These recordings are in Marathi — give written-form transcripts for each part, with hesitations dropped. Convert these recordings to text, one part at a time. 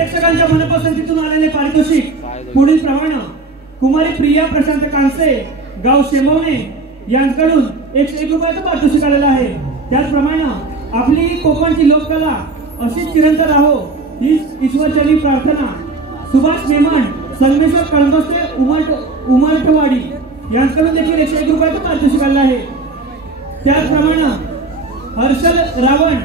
प्रेक्षकांच्या मनपसंतीतून आलेले पारितोषिक पुढील प्रमाणे कुमारी प्रिया प्रशांत कांसे गाव शेमवणे यांच्याकडून 101 रुपयाचं पारितोषिक आलेलं आहे। त्याचप्रमाणे आपली कोकणची लोककला अशीच चिरंतन राहो ही ईश्वरचरणी प्रार्थना। सुभाष मेमन संगमेश्वर कळंबस्ते उमरटवाडी यांच्याकडून देखील 101 रुपयाचं पारितोषिक आलेलं आहे। त्याचप्रमाणे हर्षल रावण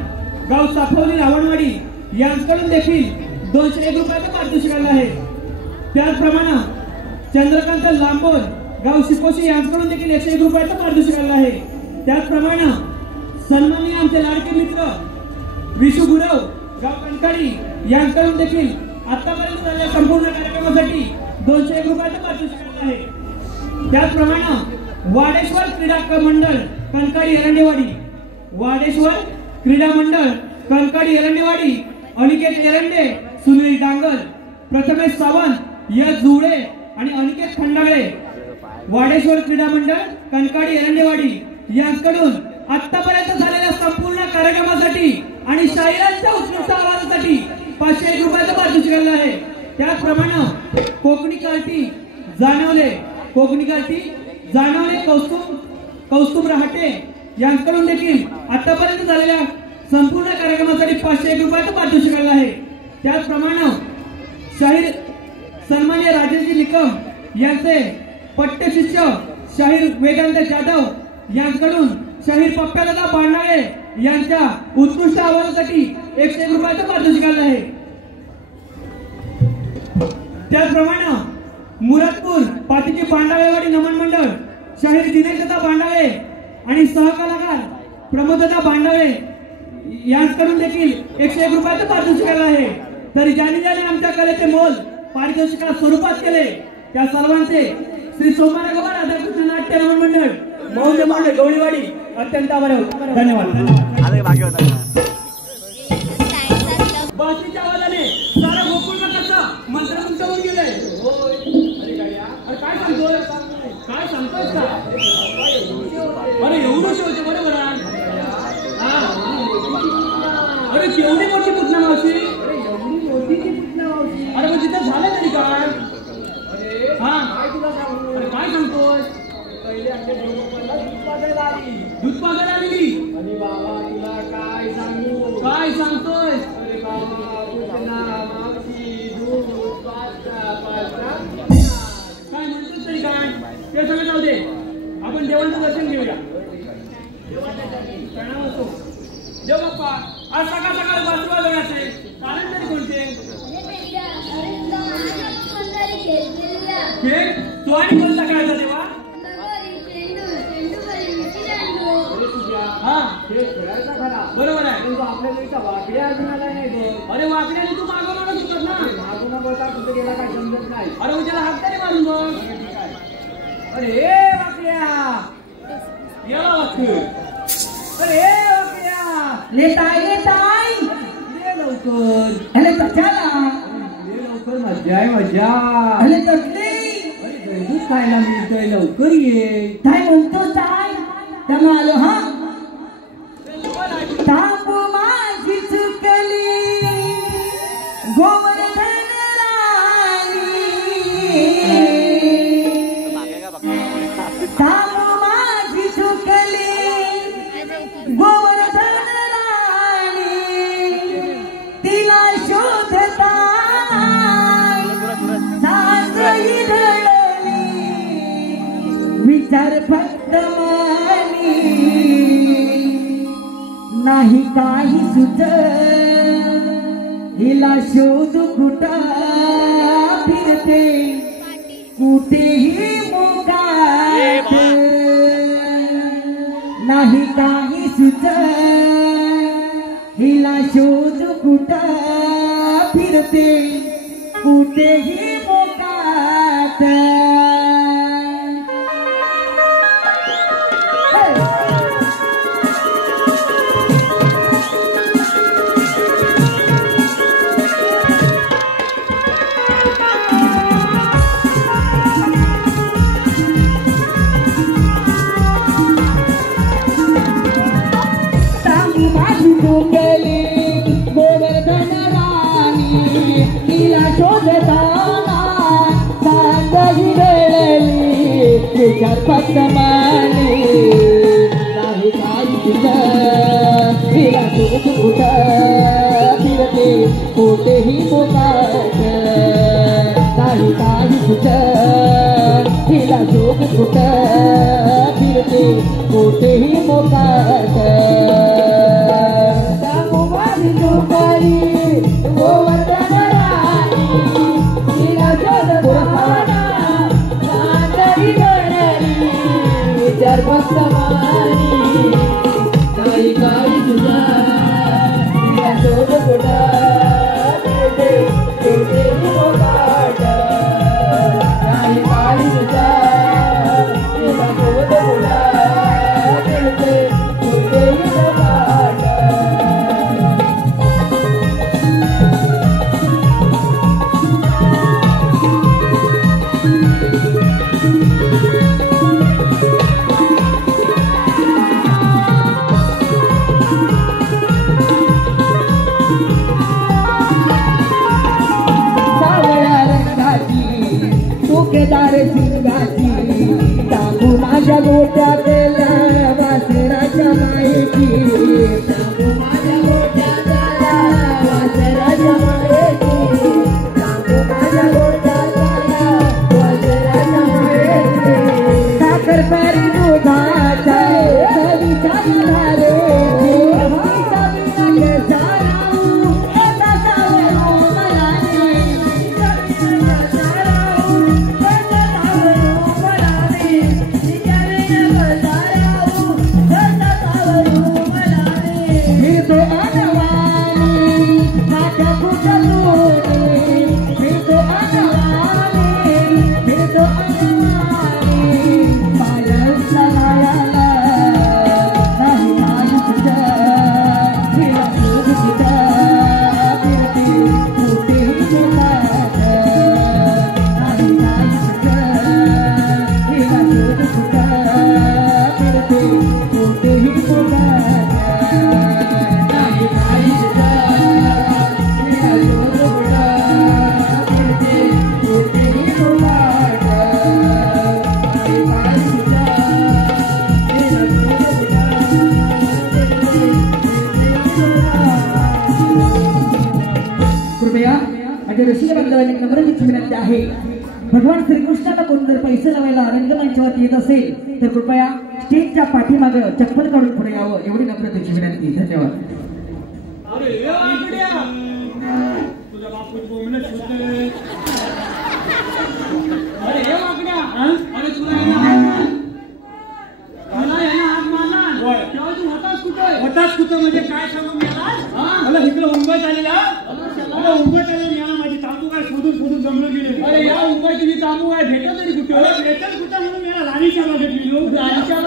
गाव साफवली रावणवाडी यांच्याकडून देखील 201 रुपयाचं पारितोषिक आलेलं आहे। त्याचप्रमाणे चंद्रकांत लांबोर गाव शिकोशी यांच्याकडून देखील 101 रुपयाचं पारितोषिक आलेलं आहे। त्याचप्रमाणे सन्माननीय आमचे लाडके मित्र विशू गुरव गाव कणकाडी यांच्याकडून देखील आतापर्यंत झालेल्या संपूर्ण कार्यक्रमासाठी 201 रुपयाचं पारितोषिक आलेलं आहे। त्याचप्रमाणे वाडेश्वर क्रीडा मंडळ कणकाडी एरंडेवाडी वाडेश्वर क्रीडा मंडळ कणकाडी एरंडेवाडी अनिकेत एरंडे सुनील डांगल प्रथमेश सावंत यश जुळे आणि अनिकेत खंडागळे वाडेश्वर क्रीडा मंडळ कणकाडी एरंडेवाडी यांच्याकडून आतापर्यंत झालेल्या संपूर्ण कार्यक्रमासाठी आणि शाहिरांच्या उत्कृष्ट आवाजासाठी 501 रुपयाचं पारितोषिक आलेलं आहे। त्याचप्रमाणे कोकणी कार्टी जाणवले कौस्तुभ रहाटे यांच्याकडून देखील आतापर्यंत झालेल्या संपूर्ण कार्यक्रमासाठी 501 रुपयाचं पारितोषिक आलेलं आहे। त्याचप्रमाणे शाहीर सन्माननीय राजेशजी निकम यांचे पट्टे शिष्य शाहीर वेदांत जाधव यांच्याकडून शाहीर पप्प्यादादा बांडाळे यांच्या उत्कृष्ट आवाजासाठी 101 रुपयाचं पारितोषिक आलेलं आहे। त्याचप्रमाणे मुरादपूर पाटीची बांडाळेवाडी नमन मंडळ शाहीर दिनेशदादा बांडाळे आणि सहकलाकार प्रमोददादा बांडाळे यांच्याकडून देखील 101 रुपयाचं पारितोषिक आलेलं आहे। तर ज्यांनी आमच्या कलेचे मोल पारितोषिका स्वरूपात केले त्या सर्वांचे श्री सोमानागोबा राधाकृष्ण नाट्य नमन मंडळ मौल्य मंडळ गवळीवाडी अत्यंत आभार। धन्यवाद। बासरीच्या आवाजाने सारा गोकुळ कसं मंत्रमुग्ध होऊन गेले। अरे काय सांगतोय का? अरे एवढंच होते बरोबर आहे। अरे केवढी मोठी पुतना मावशी अरे मग तिथे झालं तरी काय? अरे काय सांगतोय? दूध पाजायला आलेली आणि बाबा तुला काय सांगू? काय सांगतोय? अरे बाबा काय म्हणतोस तरी काय? ते सगळं जाऊ दे, आपण देवांचं दर्शन घेऊया। प्रणाम असो देव बाप्पा। आज सकाळ बासरी वाजवण्याचे कारण तरी कोणते? तू आणि कोणता खेळायचा तेव्हा? बरोबर आहे, पण आपल्या घरीचा वाकड्या अजून आला नाही। अरे वाकड्याने तू मागं मागत होतात ना, मागून बोलता कुठे गेला काय समजत नाही। अरे उद्याला हात तरी मारून बघ। अरे वाकड्या याला वाकड। अरे वाकड्या लेताय ले लवकर। अरे कशाला ले लवकर? मजा आहे मजा। अरे कसली? अरे दूध खायला मिळतंय, लवकर ये। काय म्हणतो ताई? दमा आलो हा। तांबू माझी चुकली गोवर्धन राणी, तांबू माझी चुकली गोवर्धन राणी, तिला शोधता सासई ढळली, विचार फक्त नाही काही सुच, हिला शोध कुठं फिरते कुठेही मुगात, नाही काही सुच, हिला शोध कुठं फिरते कुठेही मुगात। गोवर्धन राणी शोधताना सांगही वेळली विचार फक्त मानी नाही काही तुझं तिला शोध कुठं फिरते कोठेही मोकाट नाही काही तुझं तिला शोध कुठं फिरते कोठेही मोकाट दामोबारी दुपारी गोवर्धन राणी तिला शोध पुरताना सांगही वेळली विचार फक्त मानी नाही काही तुझं तिला शोध कुठं फिरते कोठेही मोकाट नाही काही तुझं तिला शोध कुठं फिरते कोठेही मोकाट सावळ्या रंगाची टोकेदार शिंगाची टाकू माझ्या गोट्यातील वासराच्या मायेची टाकू माझ्या गोट्यातील वासराच्या मायेची टाकू माझ्या गोट्यातील वासराच्या मायेची साखर पारी दुधाचा चवीचा धारेची हवीचा बिना साराऊ एका सावळो मलाने मी तो अनवानी माझ्या कुठलूनी मी तो अनवानी मी तो अनवानी पायसला लायाला नाही नाही तुझं तिला शोध कुठं फिरते कुठेही मोकाट नाही नाही तुझं तिला शोध कुठं फिरते कुठेही मोकाट नाही नाही तुझं तिला शोध कुठं फिरते कुठेही मोकाट नाही नाही तुझं तिला शोध कृपया माझ्या रसिक बांधवांनी नम्रतेची विनंती आहे भगवान श्रीकृष्णाला कोण जर पैसे लावायला रंगमंचावरती येत असेल तर कृपया स्टेजच्या पाठीमागं चप्पल काढून पुढे यावं एवढी नम्रतेची विनंती. धन्यवाद. तुझ्या बापूच बोलणं सुचतंय. अरे हे वाकड्या अरे तुला हात मारला तेव्हा तू होतास कुठं म्हणजे काय सांगू मला इकडे उंबत आलेला मला उंबत आलेला याला माझी तांबू काय शोधून जमलं गेले. अरे या उंबत तुझी तांबू काय भेटत तरी कुठं भेटत कुठं म्हणून याला राणीच्या बागेत गेलो. राणीच्या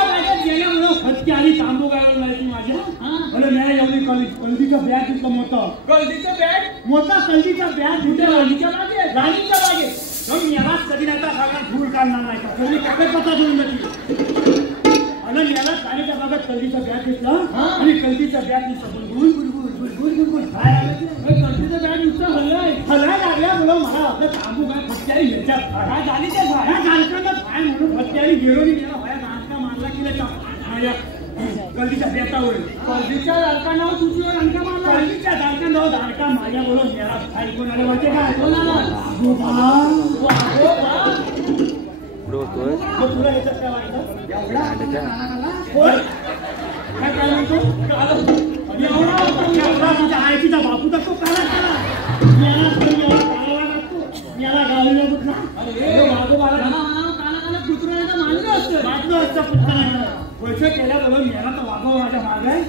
बागेत गेल्यामुळं फटकी आली तांबू काय लायची माझ्या मला नाही एवढी कल्दीचा बॅग तिथं मोठं कल्दीचं बॅग मोठा कल्दीचा बॅग कुठे राणीच्या बागेत मग यालाच कधी आता सगळा धूळ काढणार नाही का कधी कागदपत्र घेऊन जाते आणि याला राणीच्या बागेत कल्दीचा बॅग घेतला आणि कल्दीचा बॅग गुण कल्दीचा बॅग नुसतं हलाय लागल्या म्हणून मला आपलं तांबू काय फटक्यारी ह्याच्यात काय झाली त्या झाडकांना काय म्हणून फटक्यारी गेलो नाही गेला भाया नाटका मारला की कल्दीच्या बेतावर कल्दीच्या झाडकांना तुझीवर आणका मारला कल्दीच्या झाडकांना झाडका माझ्या बोलून याला ऐकून आले वाटते काय तुला याच्यात काय वाटतं काय म्हणतो एवढा तुझ्या आयकीचा बापू तर तो काला याला गावीला कुठला काला कुत्रा मानलं असतं पुत्र वर्ष केल्या बोलून याला तर वाघोबा माझ्या माग आहे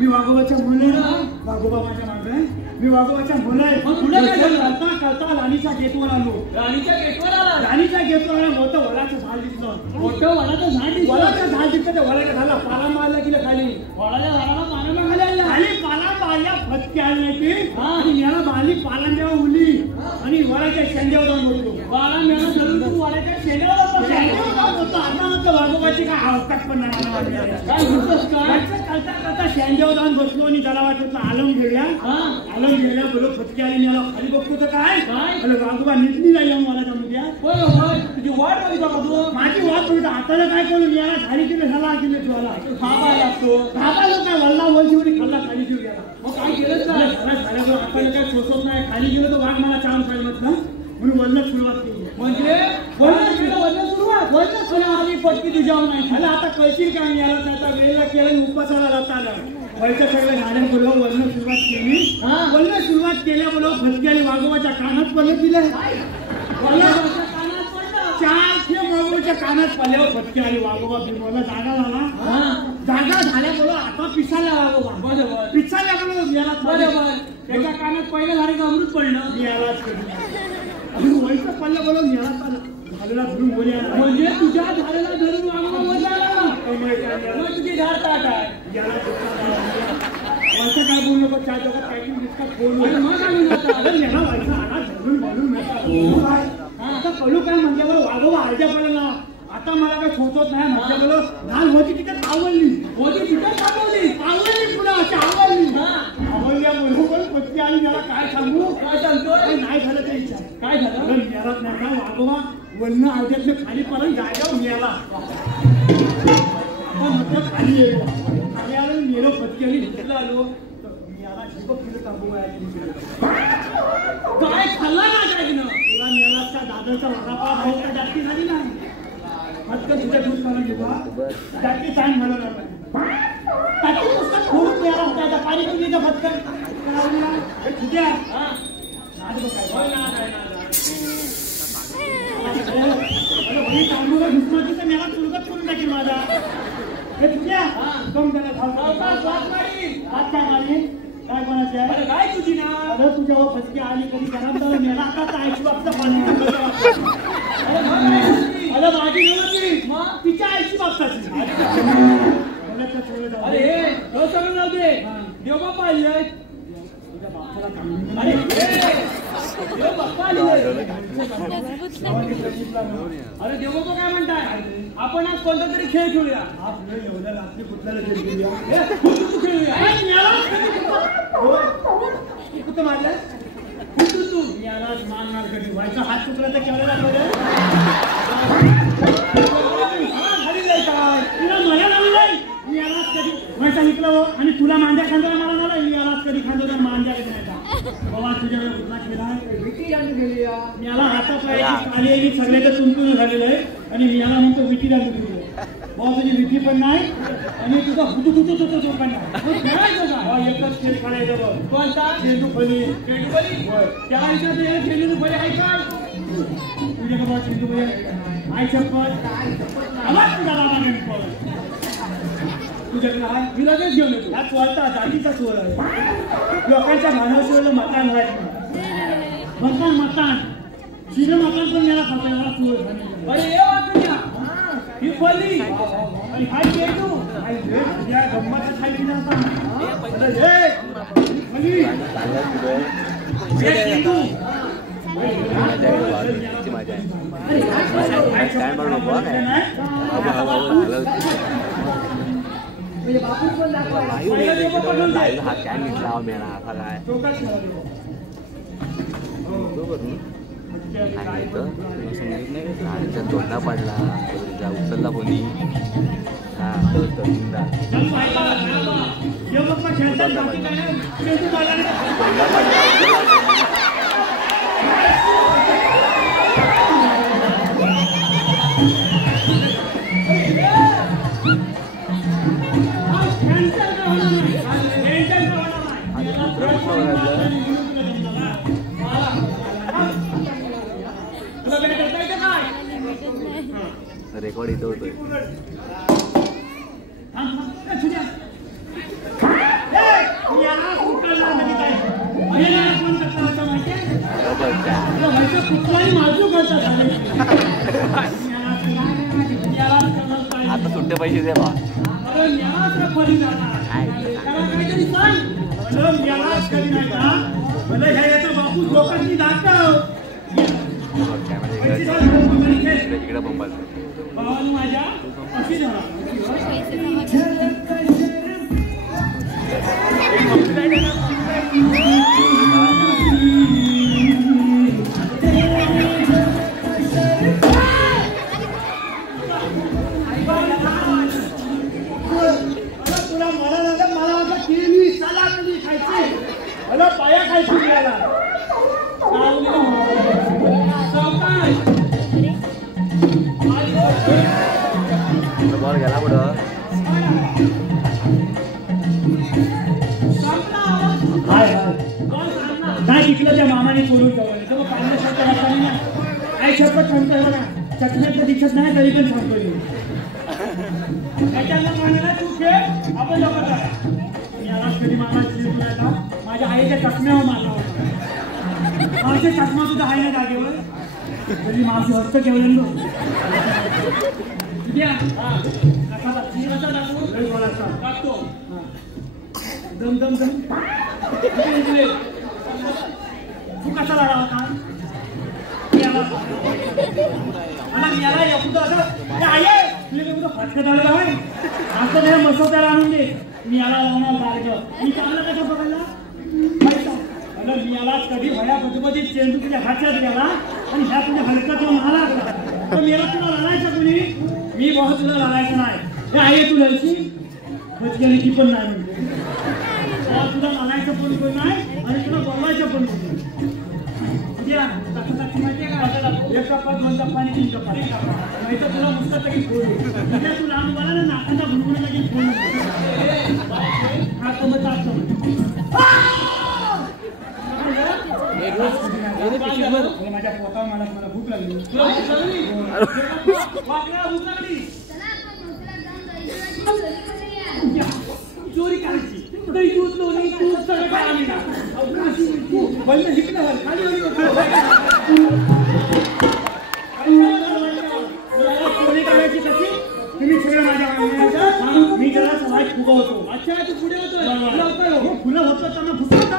मी वाघोबाच्या मुलं वाघोबा माझ्या माग आहे मी वाघोबाच्या मुलं आहे करता करता राणीच्या गेटवर आलो राणीच्या गेटवर आला मोठं वडाचं झाड दिसलं वडाचं झाड दिसलं ते वडाच्या झाला पाला मारला की खाली वडाच्या झाडाला पाला खाली पाला मारल्या फटके आले की आणि याला मारली पालांड्यावर मुली आणि वडाच्या शेंड्यावर जाऊन बोलतो पाला मेला धरून तू वडाच्या शेंड्यावर जाऊन बोलतो आता वाघोबाची काय अवकाश पण नाही मला. काय होतंस काय? करता करता शेंजावर जाऊन बसलो आणि त्याला वाटत आलम घेऊया. आलम घेऊया बोलो फटके आली मला खाली बघतो तर काय वाघोबा निघली नाही येऊन मला उद्या. तुझी वाट बघितला का तू? माझी वाट बघितला हाताला काय करू याला खाली केलं झाला केलं तुला खाबा लागतो. खाबा लोक काय वल्ला वलशीवरी खाल्ला खाली जीव गेला. मग काय केलंच नाही? आपल्याला काय सोसत नाही. खाली गेलो तो वाघ मला चावून खाली म्हटलं म्हणून वल्ल सुरुवात केली. म्हणजे वर्ण सुरू आली पटकी तुझ्यावर नाही. मला आता कळशील का मी याला त्याचा वेळेला केलं उपासाला जाता आलं वरच्या सगळं झाल्याबरोबर वर्ण सुरुवात केली. वर्ण सुरुवात केल्याबरोबर फटके आणि वाघोबाच्या कानात पडले दिलं. चारशे वाघोबाच्या कानात पडल्यावर फटके आणि वाघोबा फिरवला जागा झाला. जागा झाल्याबरोबर आता पिसाला वाघोबा. बरोबर पिसाल्याबरोबर याला बरोबर त्याच्या कानात पहिलं झालं का अमृत पडलं. यालाच वैस पडल्याबरोबर याला झालेला धरून बोलया. म्हणजे तुझ्या झालेला धरून वाघोबा मग तुझी झाड ताट आहे. असं काय बोलू नको. चार जगात काही दिसतात बोलू मग काय म्हणून याला व्हायचं आला धरून बोलून आता कळू काय म्हटल्यावर वाघोबा अर्ध्या पडला. आता मला काय सोचत नाही म्हटल्यावर लहान होती तिथे आवडली होती तिथं आवडली पुन्हा अशी आवडली आवडल्याबरोबर पत्ती आली. त्याला काय सांगू काय सांगतो नाही झालं ते विचार काय झालं. मेलाच नाही का वाघोबा वर्ण अर्ध्यातले खाली पडून जाग्यावर मेला. म्हटलं खाली येऊ खाली आलं मेलो पत्ती आली घेतलं आलो याला शिकत केलं काबू काय खाल्ला ना काय तुला मेलाचा दादाचा वडापाव भाऊ जास्ती झाली नाही. फटकन तुझ्या दूध करून घेवा जास्ती छान म्हणून त्याची पुस्तक खूप मिळाला होता. पाणी पिण्याचं फटकन ठीक आहे. तांदूळ घुसमाची तर मला तुलगत करून टाकेल माझा. हे तुझ्या कम काय मारी काय कोणाचे आहे काय तुझी ना. अरे तुझ्यावर फटके आली कधी खराब झालं मेला. आता आईची बाबतीत पाणी अरे माझी नव्हती मग तिच्या आईची बाबताची. अरे सगळं जाऊ दे. देवा पाहिजे अरे देवबाबा काय म्हणताय. आपण आज कोणता तरी खेळ खेळूया. रात्री कुठल्याला खेळूया कुठं मारलं तू यालाच मारणार कधी व्हायचा हात चुकला तर केवढा तुला मला नाही मी यालाच कधी व्हायचा निघलो आणि तुला मांद्या खांदोला मला नाही. मी यालाच कधी खांदोला मांद्या कधी नाही बाबा तुझ्याकडे कुठला खेळा विटी आणून गेली. याला हाता पायाची खाली सगळ्याचं तुंतून झालेलं आहे आणि मी याला म्हणतो विटी लागू दिली. बाबा तुझी विटी पण नाही आणि तुझा हुतू पण नाही. खेळायचं का. एकच खेळ खेळायचं बघ. कोणता चेंडू फली. चेंडू फली. त्या आयुष्यात चेंडू फली आहे का तुझ्या बाबा चेंडू फली आई शपथ आवाज तुझा बाबा गणपत तुझ्याकडे आहे. मी लगेच घेऊन येतो. हा चोरता जातीचा चोर आहे. लोकांच्या भानाशिवाय मतान राहत मतान शिर मतान पण मला खातो एवढा चोर. अरे ये वाटूया ही फली आणि काय चेंडू या गंमतच खाली नव्हता. हा कॅन घेतला मेला हा काय गाडीचा तोंडा पडला उचलला कोणी हा रेकॉर्ड इथं होतोय. आता सुट्टे पैसे दे बा. बापू लोकांनी दाखव इकडे पंपाल भावानं माझ्या अशी झाला तुला मला नंतर मला वाटलं केळी सलाड कधी खायची मला पाया खायची मिळाला बॉल गेला पुढं नाही तिथलं त्या मामाने करून ठेवलं तर मग पाण्यात शब्द वाटताना ना आई शपथ सांगतोय बघा चटण्यात दिसत नाही तरी पण सांगतोय त्याच्यानं म्हणाला तू खेळ आपण लोक करा याला कधी मामा शिरला माझ्या आईच्या चटण्यावर मारला होता माझे चष्मा सुद्धा आहे ना जागेवर तरी माझी हस्त ठेवलेलो दम दम दम तू कसा लागला होता याला यापुढं असं फटकत आलेला आहे असं त्या मसोत्याला आणून दे मी याला लावणार बारग मी चांगला कसा बघायला मी याला कधी भया पद्धती चेंडू तुझ्या हातात गेला आणि ह्या तुझ्या हलकत मला तर मला तुला लढायचं कुणी मी बहुत तुला लढायचं नाही हे आहे तू लढशी बचकेली ती पण नाही म्हणते तुला लढायचं पण कोण नाही आणि तुला बोलवायचं पण कोण माहितीये का एक कप्पा दोन कप्पा आणि 3 कप्पा नाही तर तुला नुसतं तरी फोन तू लहान बोला ना नाकाचा भुणभुण लगेच फोन हा तो मग माझ्या पोटावर मला भूक लागली चोरी करायची दूध लोणी दूध सगळं चोरी करायची कशी तुम्ही सगळं माझ्या मी त्याला सवाई फुगवतो अच्छा तू पुढे होतो फुलं होतं त्यांना फुगवता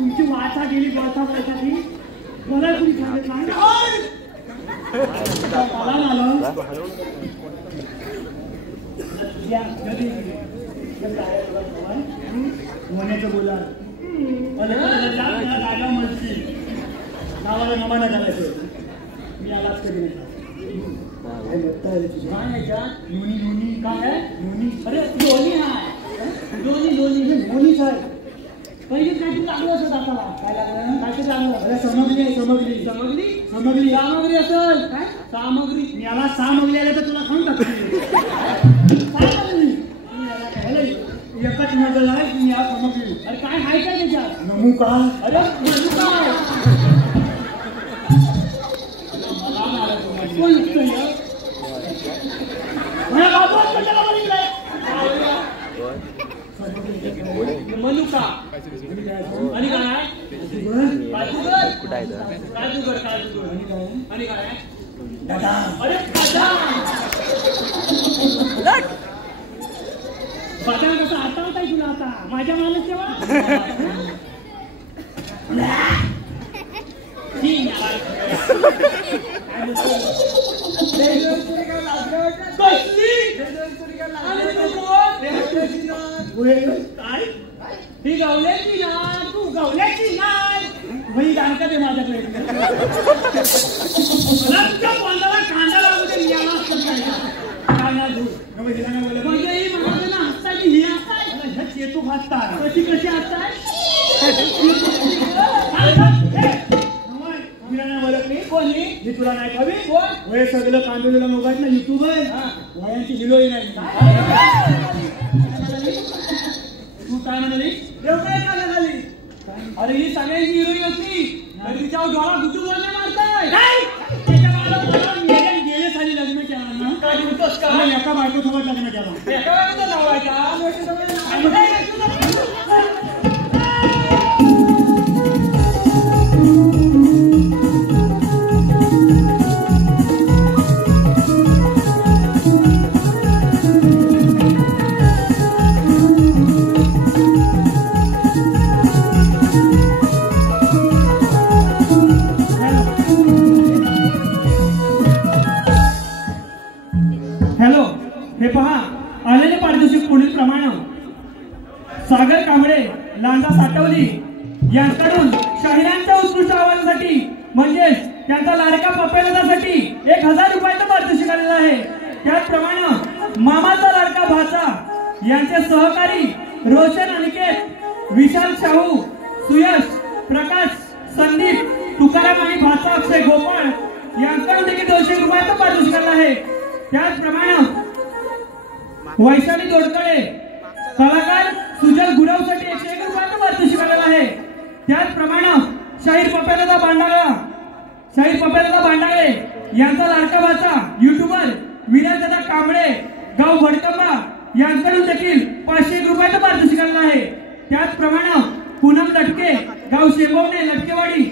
तुमची वाचा गेली बळता पैशाची मला तुम्ही सांगत नाही मण्याचं बोला जागा म्हणती नावाला नमाना करायचं मी आलाच कधी नाही. काय बघता आलं तुझं? काय याच्यात लोणी लोणी काय आहे लोणी? अरे लोणी आहे लोणी लोणी हे लोणीच आहे. पहिली काहीतरी लागलं असं दाताला. काय लागलं? काहीतरी लागलं. अरे समजली आहे समजली समजली समजली सामग्री असेल. काय सामग्री? याला सामग्री आल्या तर तुला खाऊन टाकतो. सामग्री एकच मजल आहे मी या समजली. अरे काय आहे काय त्याच्यात? नमू का? अरे नमू काय? कोण लिखतं हे? मला बाबूराव कशाला बघितलंय? मनुका आणि काय? काजूगर काजूगर काजूगर आणि काय? बदाम. अरे बदाम कसं आता होता तुला आता माझ्या मालच तेव्हा काय ही गवल्याची ना तू गवल्याची नाही वही जाणका दे माझ्याकडे कांदा लागू दे कांदा धूर म्हणजे ही म्हणाले ना हसताय ही हसताय चेतू हसतात कशी कशी हसताय कोणी मी तुला नाही खावी कोण वय सगळं कांदोलीला मोबाईल ना युट्यूब आहे वयांची हिलोई नाही तू काय म्हणाली देव काय काय झाली अरे ही सगळ्यांची हिरोईन होती तिच्यावर डोळा गुटू बोलणे मारताय गेले साली लग्न केला ना काय बोलतोस का एका बायको सोबत लग्न केलं एका बायकोचं नाव आहे का हॅलो हे पहा आलेले पारितोषिक पुढील प्रमाणे सागर कांबळे लांजा साठवली यांच्याकडून शाहिरांच्या उत्कृष्ट आवाजासाठी म्हणजेच त्यांचा लाडका पप्यासाठी 1000 रुपयाचं पारितोषिक आलेलं आहे. त्याचप्रमाणे मामाचा लाडका भाचा यांचे सहकारी रोशन अनिकेत विशाल शाहू सुयश प्रकाश संदीप तुकाराम आणि भाचा अक्षय गोपाळ यांच्याकडून देखील 200 रुपयाचं पारितोषिक आलेलं आहे. त्याचप्रमाणे वैशाली दोडकडे कलाकार सुजल गुरावसाठी 101 रुपयाचं पारितोषिक आलेलं आहे. त्याचप्रमाणे शाहीर पप्यादादा भांडाळे यांचा लाडका भाचा युट्यूबर विराजदादा कांबळे गाव भडकंबा यांच्याकडून देखील 501 रुपयाचं पारितोषिक आलेलं आहे. त्याचप्रमाणे पूनम लटके गाव शेंबवणे लटकेवाडी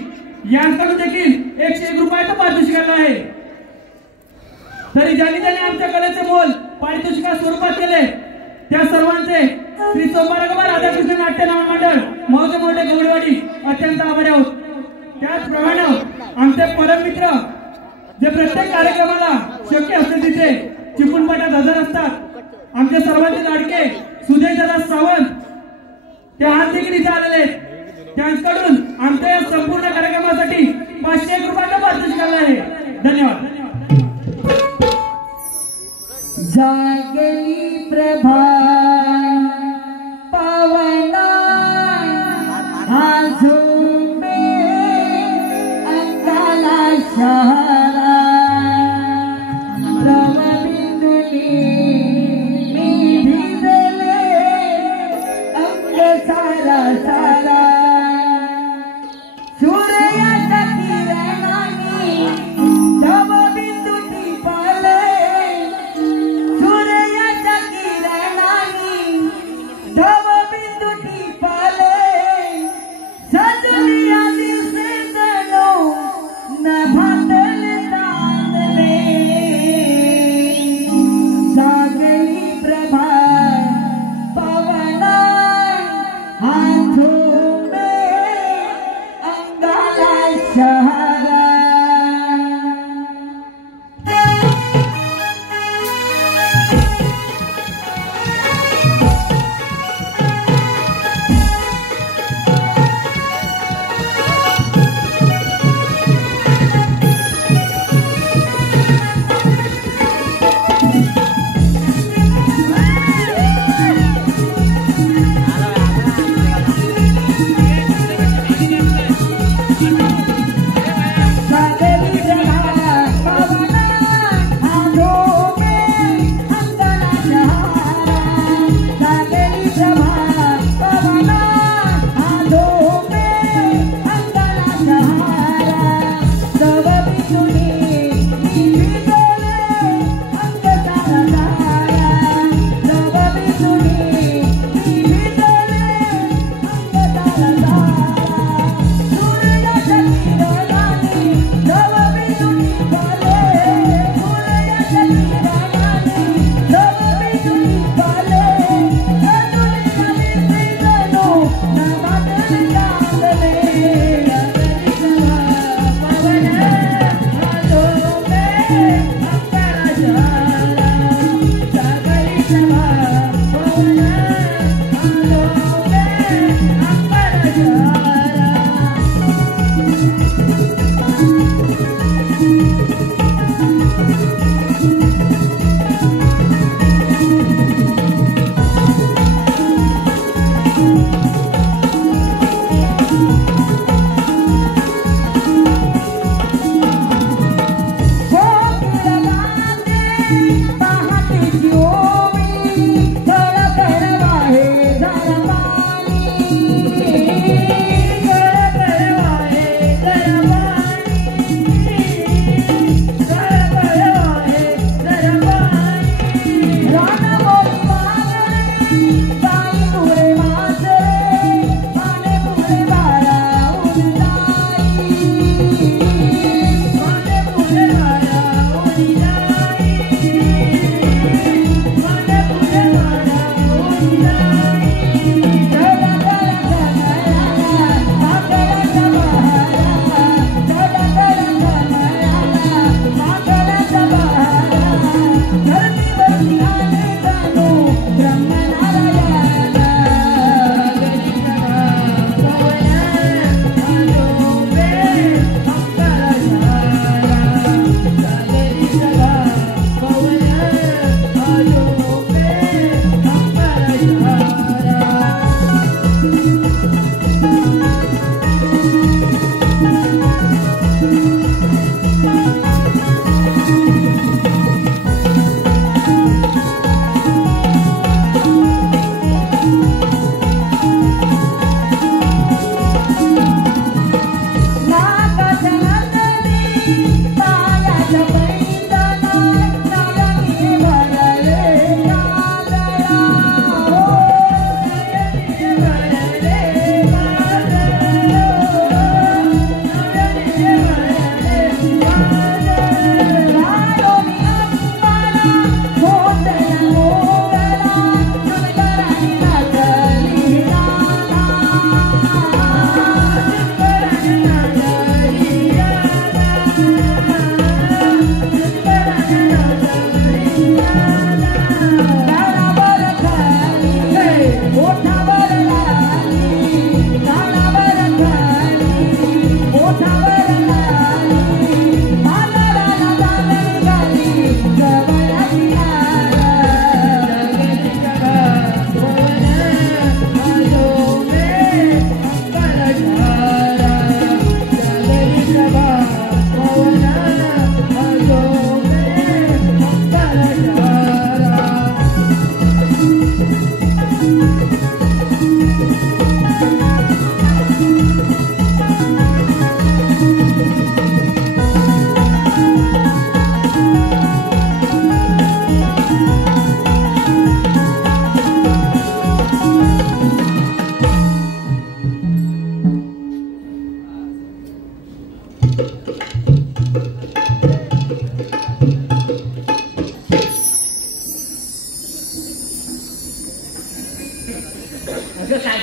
यांच्याकडून देखील 101 रुपयाचं पारितोषिक आलेलं आहे. तरी ज्यांनी आमच्या कलेचे मोल पारितोषिका स्वरूपात केले त्या सर्वांचे श्री सोमवारगवा राधाकृष्ण नाट्य नाव मंडळ मौजे मोठे गवडवाडी अत्यंत आभारी आहोत. त्याचप्रमाणे आमचे परममित्र जे प्रत्येक कार्यक्रमाला शक्य असते तिथे चिपळूण पाट्यात हजर असतात आमचे सर्वांचे लाडके सुदेशदादा सावंत ते आज देखील इथे आलेले त्यांच्याकडून आमच्या या संपूर्ण कार्यक्रमासाठी 501 रुपयाचं पारितोषिक आलं आहे. धन्यवाद. जागली प्रभा पावना झुंबे अंगाला शहरा रवबिंदुनी मी भिजले अंग सारा सारा सूर्याच्या किरणांनी रवबिंदू टिपले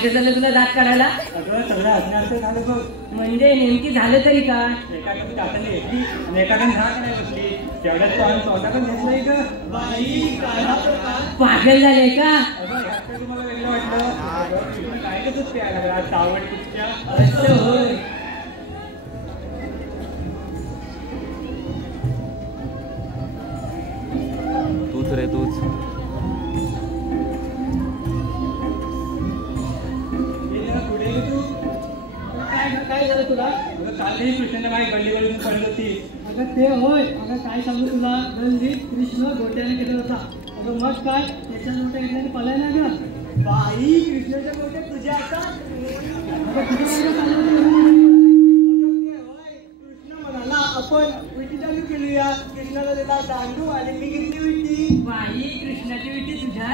माहिती झालं तुला दात काढायला? अगं सगळं असण्याचं झालं बघ. म्हणजे नेमकी झालं तरी का? एकाकडे टाकली येतली आणि एकाकडे हात नाही बसली. तेवढ्यात तो आम्ही स्वतःकडे घेतलंय ग. बाई पागल झाले का? अगं ह्यात काय तुम्हाला वेगळं वाटलं? तुम्ही काय कसंच प्यायला लागला चावड कुठच्या? असं होय. तूच रे तूच. पुढे ये तू. काय झालं तुला? अगं कालही कृष्णाने माझी गल्लीवरून पडली होती. अगं ते होय. अगं काय सांगू तुला, गल्ली कृष्ण गोट्याने केला होता. अगं मग काय, त्याच्या नोट्या घेतल्याने पळायला ग. बाई कृष्णाच्या गोट्या तुझ्या आता. अगं तुझ्या मागे चालवली. कृष्ण म्हणाला आपण विटी चालू केलीया. कृष्णाला दिला दांडू आणि मी घेतली विटी. बाई कृष्णाची विटी तुझ्या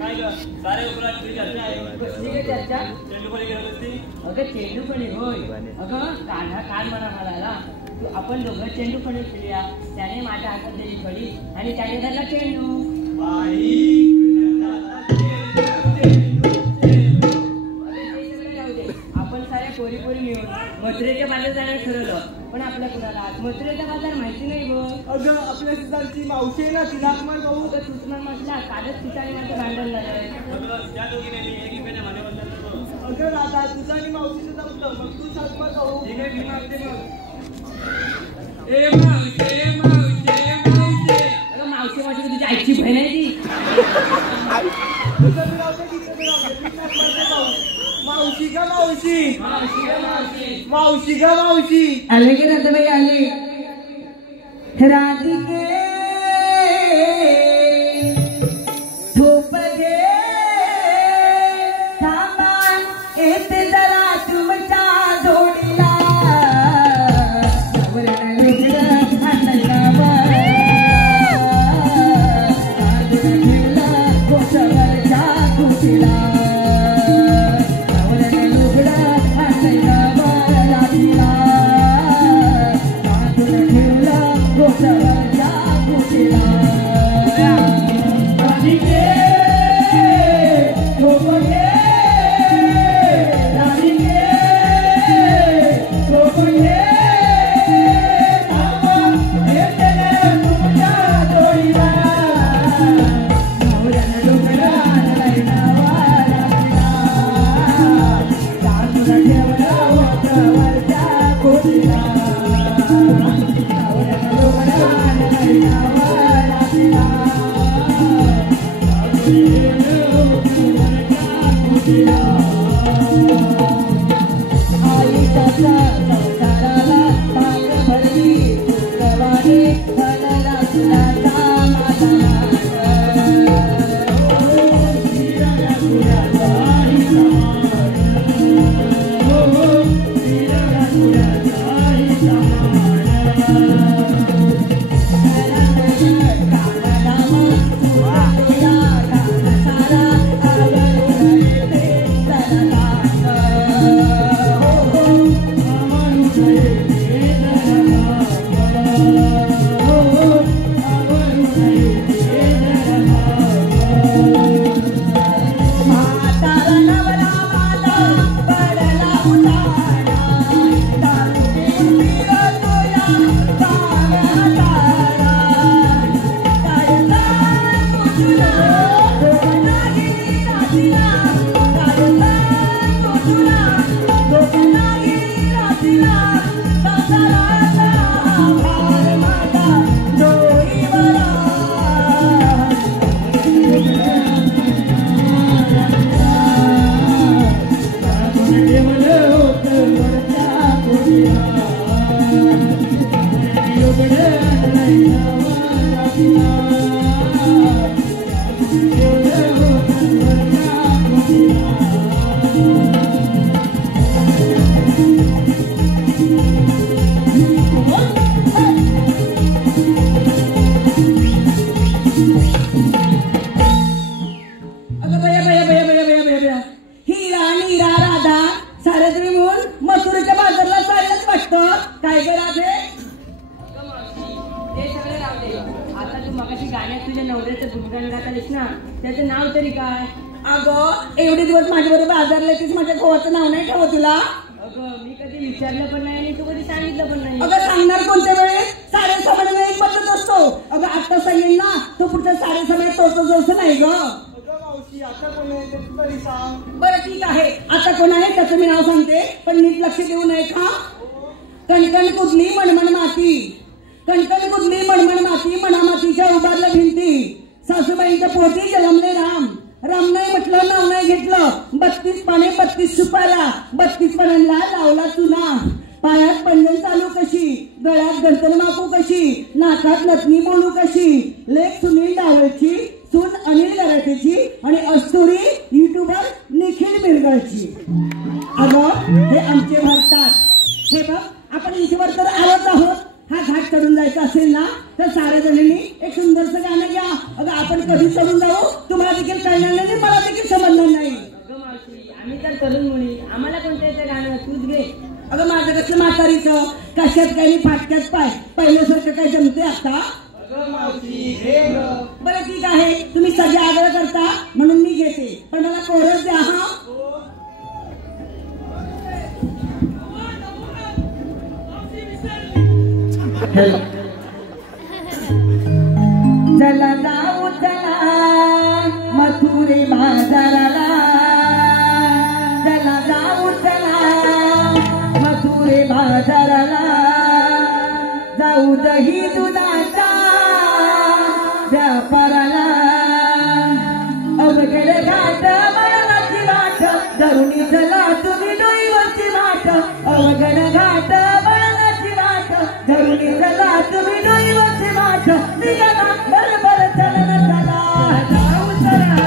काय ग सारे उपरात तुझी चर्चा आहे. कसली काय चर्चा? चेंडूपणी गेली होती. अगं चेंडूपणी होय. अगं काढा काढ मला म्हणाला तू आपण दोघं चेंडूपणी खेळूया. त्याने माझ्या हातात दिली फळी आणि त्याने धरला चेंडू. बाई आपण साऱ्या पोरी पोरी मिळून मथुरेच्या बाजार जाण्याचं ठरवलं. पण आपल्या कुणाला मथुरेचा बाजार माहिती नाही बघ. अगं आपल्या शेजारची मावशी आहे ना तिला आपण भाऊ. अगं सुषमान म्हटला कालच ठिकाणी माझं भांडण झालंय. त्या दोघीने एकमेकांच्या मानेबद्दल. अगं राधा तुझा आणि मावशीचं जमतं मग तू सातमार भाऊ. ठीक आहे मी मागते मग. अगं मावशी माझी तुझी आईची बहीण आहे ती. मावशी का मावशी. मावशी ग मावशी. मावशी का मावशी. आले की नंदबाई आले. राधिके झोप घे थांबा येते जरा तुमच्या जोडीला. वरण लुगडं हातावर काढून ठेवलं कोसवरच्या कुशीला. वरण लुगडं हातावर राधीला काढून ठेवलं कोसवरच्या कुशीला. राधिके झोप घे राधिके झोप घे थांबा येते जरा तुमच्या जोडीला. वरण लुगडं हातावर काढून ठेवलं कोसवरच्या कुशीला. वरण लुगडं हातावर राधीला आईच्या संसाराला भाग भरली तुझवाने बनला तुझ्याचा माझा. आता तू मगाशी गाण्यात तुझ्या नवऱ्याचं गुणगान गातालीस ना, त्याचं नाव तरी काय? अगं एवढे दिवस माझ्याबरोबर आजारले तीच माझ्या भावाचं नाव नाही ठेवत तुला. अगं मी कधी विचारलं पण नाही आणि तू कधी सांगितलं पण नाही. अगं सांगणार कोणत्या वेळेस 7:30 एक बदलत असतो. अगं आता सांगेल ना तो पुढच्या 7:30 तोच असं नाही ग. बरं ठीक आहे आता कोण आहे त्याचं मी नाव सांगते पण नीट लक्ष देऊ नये का. कणकण कुदली मणमण माती, कणकण कुदली मणमण माती, म्हणा मातीच्या उभारल्या भिंती, सासूबाईंच्या पोटी जन्मले राम, राम नाही म्हटलं नाव नाही घेतलं, 32 पाने 32 सुपाला, 32 पानांना लावला चुना, पायात पंजन चालू कशी, गळ्यात गंतन मापू कशी, नाकात नथनी बोलू कशी, लेख सुनील डावळची, सून अनिल गराटेची आणि अस्तुरी युट्यूबर निखिल मिरगळची. अगं हे आमचे भरतात. हे बघ आपण इथे वर तर आलोच आहोत. हा घाट चढून जायचा असेल ना तर साऱ्या जणांनी एक सुंदरसं गाणं घ्या. अगं आपण कधी चढून जाऊ तुम्हाला देखील कळणार नाही मला देखील समजणार नाही. अगं मावशी आम्ही तर तरुण मुली आम्हाला कोणतं येतं गाणं तूच घे. अगं माझं कसलं म्हातारीचं कशात काही फाटक्यात पाय पहिल्यासारखं काय जमते आता. बरं ठीक आहे तुम्ही सगळे आग्रह करता म्हणून मी घेते पण मला कोरस द्या. हा चला जाऊ चला मथुरे बाजाराला, चला जाऊ चला मथुरे बाजाराला, जाऊ दही दुधाचा व्यापाराला, अवघड घाट मळणाची वाट धरुणी चला तुम्ही डोईवरची वाट, अवघड घाट मळणाची वाट धरुणी चला तुम्ही डोईवरची वाट, निघाला बरोबर चला चला जाऊ चला.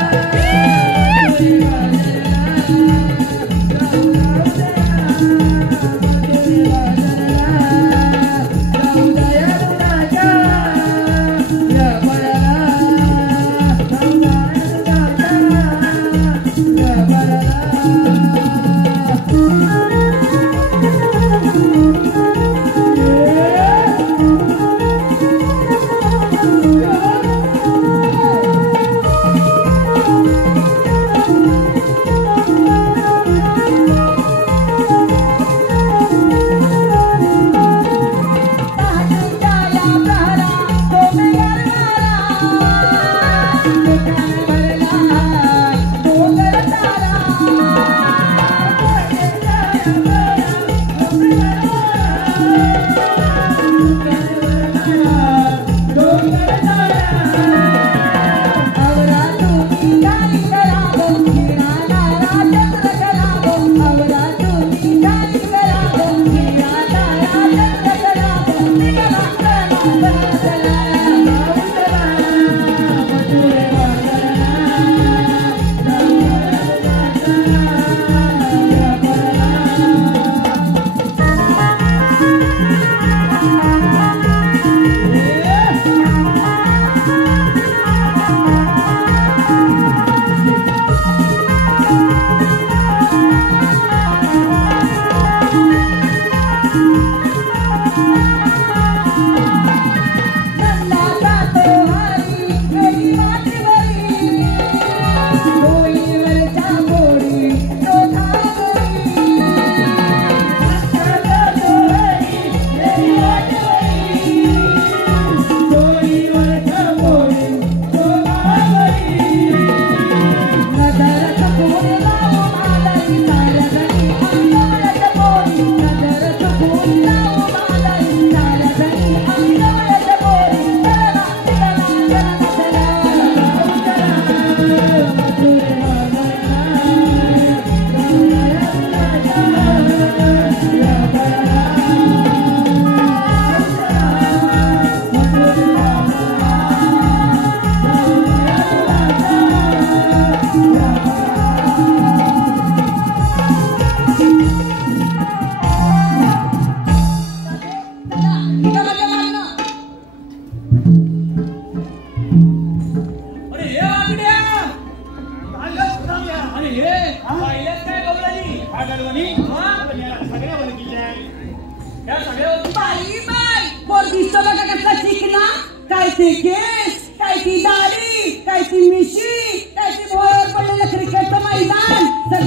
काय ती केस, काय ती दाढी, काय ती मिशी, काय ती भोर पडलेलं